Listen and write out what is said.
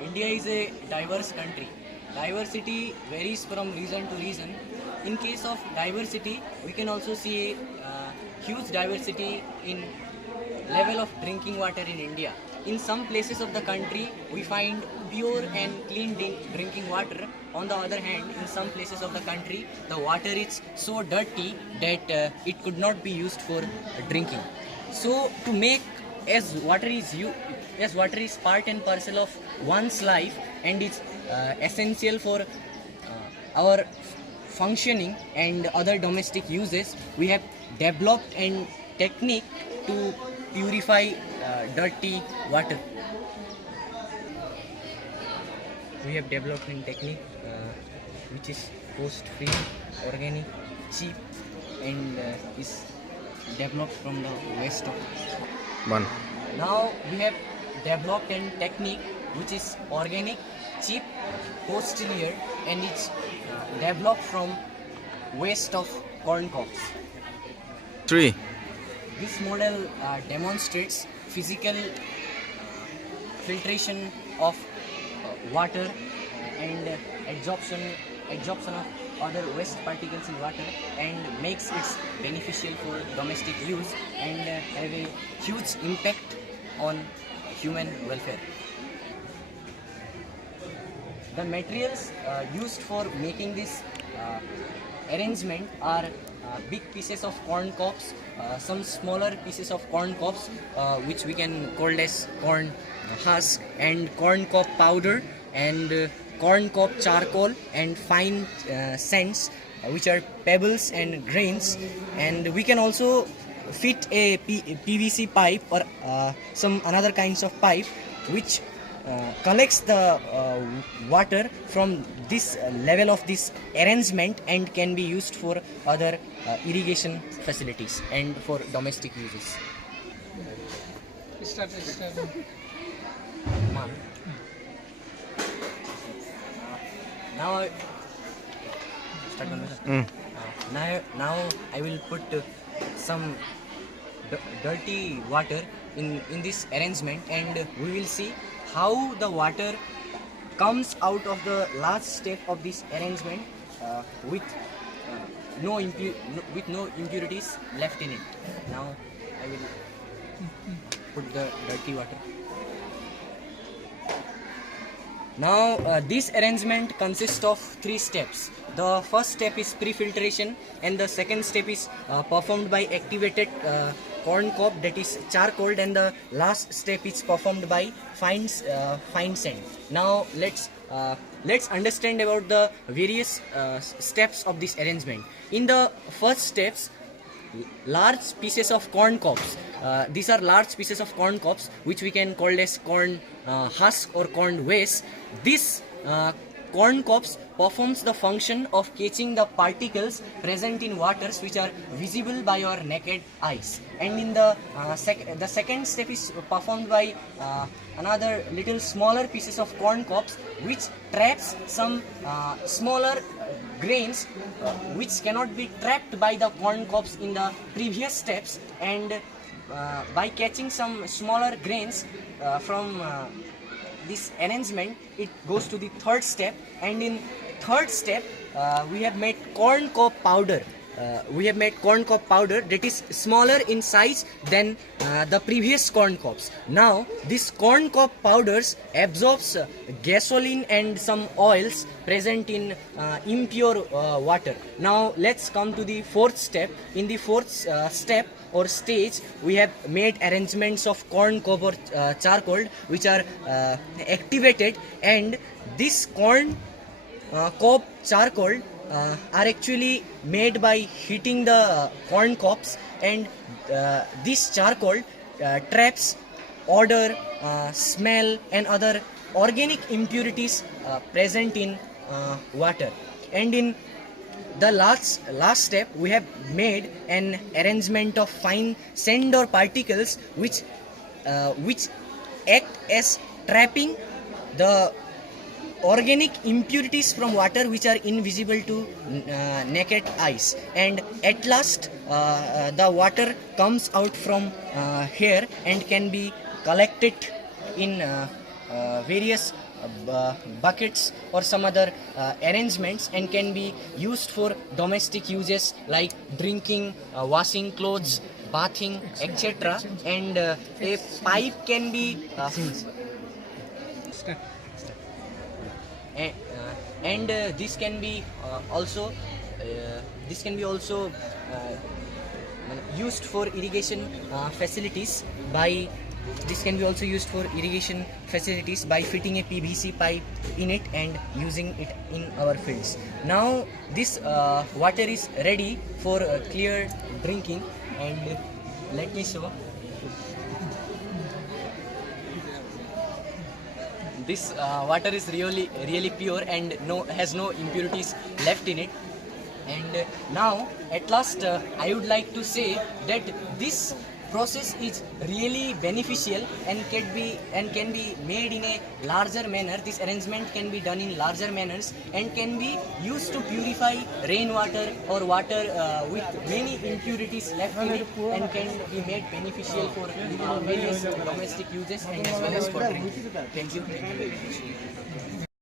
India is a diverse country. Diversity varies from region to region. In case of diversity, we can also see huge diversity in level of drinking water in India. In some places of the country, we find pure and clean drinking water. On the other hand, in some places of the country, the water is so dirty that it could not be used for drinking. So, to make as water is part and parcel of one's life and is essential for our functioning and other domestic uses, we have developed a technique to purify dirty water. We have developed a technique which is cost free, organic, cheap, and is developed from the waste of. One. Now we have developed a technique which is organic, cheap, costlier, and it's developed from waste of corn cobs. 3. This model demonstrates physical filtration of water and absorption of other waste particles in water, and makes it beneficial for domestic use and have a huge impact on human welfare. The materials used for making this arrangement are big pieces of corn cobs, some smaller pieces of corn cobs which we can call as corn husk, and corn cob powder, and corn cob charcoal, and fine sands which are pebbles and grains. And we can also fit a PVC pipe or some another kinds of pipe which collects the water from this level of this arrangement and can be used for other irrigation facilities and for domestic uses. Ma'am. Now, start conversation. Now I will put some dirty water in this arrangement, and we will see how the water comes out of the last step of this arrangement with no impurities left in it. Now I will put the dirty water. Now this arrangement consists of 3 steps. The first step is pre-filtration, and the second step is performed by activated corn cob, that is charcoal, and the last step is performed by fine sand. Now let's understand about the various steps of this arrangement. In the first steps, large pieces of corn cobs. These are large pieces of corn cobs which we can call as corn husk or corn waste. This corn cobs performs the function of catching the particles present in waters which are visible by our naked eyes. And in the second step is performed by another little smaller pieces of corn cobs which traps some smaller grains which cannot be trapped by the corn cobs in the previous steps, and by catching some smaller grains from this arrangement, it goes to the third step. And in third step we have made corn cob powder. That is smaller in size than the previous corn cobs. Now this corn cob powders absorbs gasoline and some oils present in impure water. Now let's come to the fourth step. In the fourth step or stage, we have made arrangements of corn cob or charcoal which are activated, and this corn cob charcoal are actually made by heating the corn cobs, and this charcoal traps odor, smell, and other organic impurities present in water. And in the last step, we have made an arrangement of fine sand or particles which act as trapping the organic impurities from water which are invisible to naked eyes. And at last the water comes out from here and can be collected in various buckets or some other arrangements, and can be used for domestic uses like drinking, washing clothes, bathing, etc. And a pipe can be and this can be also used for irrigation facilities by fitting a PVC pipe in it and using it in our fields. Now this water is ready for clear drinking, and let me show. This water is really pure and has no impurities left in it. And now at last I would like to say that this process is really beneficial and can be made in a larger manner. This arrangement can be done in larger manners and can be used to purify rainwater or water with many impurities left in it, and can be made beneficial for various domestic uses and as well as for drinking. Thank you.